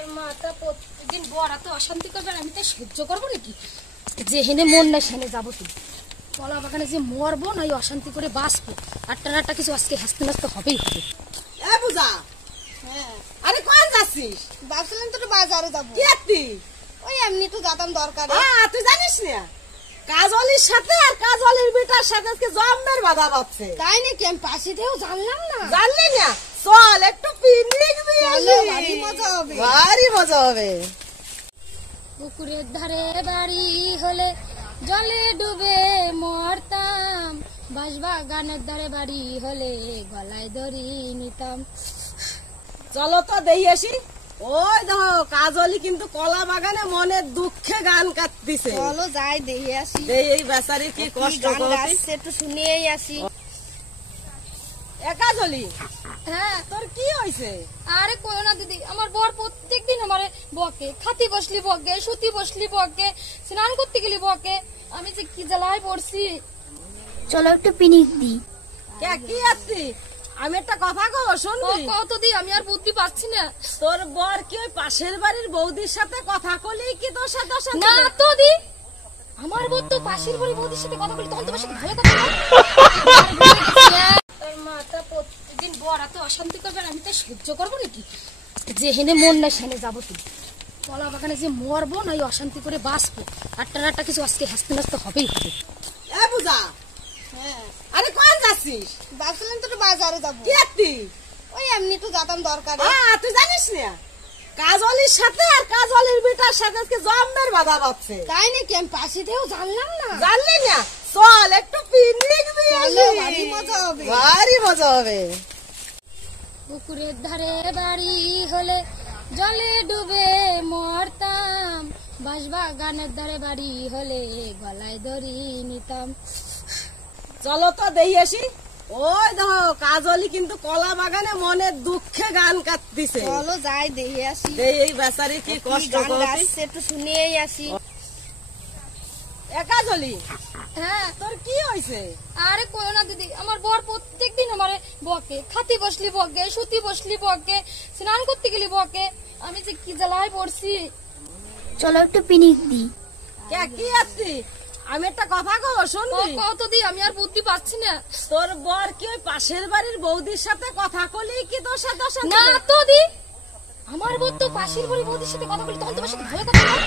তোর মাথা প্রতিদিন বড় তো অশান্তি করবে, আমি তো সহ্য করবো নাকি? যেখানে মন নাই সেখানে যাবো। তুই কলা বাগানে যে মরবো না অশান্তি করে বাঁচবো, আটটা নাটটা কিছু আজকে হাসতে নাচতে হবেই হবে। বুঝা আরে কোন যাচ্ছিস? ভাবছিলাম তো বাজারে যাবো। কি তুই? ওই এমনি তো যেতাম দরকারে। তুই জানিস না কাজলির সাথে আর কাজলির বেটার সাথে আজকে জম্মের বাধা পাচ্ছে। তাই নাকি? আমি পাশে থেকেও জানলাম না। জানলি না? চল একটু পিকনিক চলো, ভারী মজা হবে। ভারী মজা হবে। পুকুরের ধারে বাড়ি হলে জলে ডুবে মরতাম, বাঁশবাগানের ধারে বাড়ি হলে গলায় দড়ি নিতাম। চলো তো দেই আসি। ওই দেখো কাজলি কিন্তু কলা বাগানে মনের দুঃখে গান কাটতিছে। চলো যাই দেখে আসি। এই বেচারি কি কষ্ট করছে, একটু শুনিয়েই আসি। কাজলি হ্যাঁ, তোর কি হয়েছে? আরে কইও না দিদি, আমার বর প্রত্যেকদিন আমারে বকে, খাতি বসলি বকে, সুতি বসলি বকে, স্নান করতে গেলি বকে। আমি যে কি জ্বালায় পড়ছি। চলো একটু পিকনিক দি। কি আসছি? আমি একটা কথা কব শুনবি? কত দি, আমি আর বুদ্ধি পাচ্ছি না। তোর বর কি ওই পাশের বাড়ির বৌদির সাথে কথা কলি কি তোর সাথে? না তো দি, আমার বর তো পাশের বাড়ির বৌদির সাথে কথা বলি, তখন তোমার সাথে ভালো কথা বলে। তোর মাথা প্রতিদিন বড় তো অশান্তি করবে, আমি তো সহ্য করবো নাকি? যেখানে মন নাই সেখানে যাবো। তুই কলা বাগানে যে মরবো না অশান্তি করে বাঁচবো, আটটা নাটটা কিছু আজকে হাসতে নাচতে হবেই হবে। বুঝা আরে কোন যাচ্ছিস? ভাবছিলাম তো বাজারে যাবো। কি তুই? ওই এমনি তো যেতাম দরকারে। তুই জানিস না কাজলির সাথে আর কাজলির বেটার সাথে আজকে জম্মের বাধা পাচ্ছে। তাই নাকি? আমি পাশে থেকেও জানলাম না। জানলি না? চল একটু পিকনিক চলো, ভারী মজা হবে। ভারী মজা হবে। পুকুরের ধারে বাড়ি হলে জলে ডুবে মরতাম, বাঁশবাগানের ধারে বাড়ি হলে গলায় দড়ি নিতাম। চলো তো দেই আসি। ওই দেখো কাজলি কিন্তু কলা বাগানে মনের দুঃখে গান কাটতিছে। চলো যাই দেখে আসি। এই বেচারি কি কষ্ট করছে, একটু শুনিয়েই আসি। কাজলি হ্যাঁ, তোর কি হয়েছে? আরে কইও না দিদি, আমার বর প্রত্যেকদিন আমারে বকে, খাতি বসলি বকে, সুতি বসলি বকে, স্নান করতে গেলি বকে। আমি যে কি জ্বালায় পড়ছি। চলো একটু পিকনিক দি। কি আসছি? আমি একটা কথা কব শুনবি? কত দি, আমি আর বুদ্ধি পাচ্ছি না। তোর বর কি ওই পাশের বাড়ির বৌদির সাথে কথা কলি কি তোর সাথে? না তো দি, আমার বর তো পাশের বাড়ির বৌদির সাথে কথা বলি, তখন তোমার সাথে ভালো কথা বলে।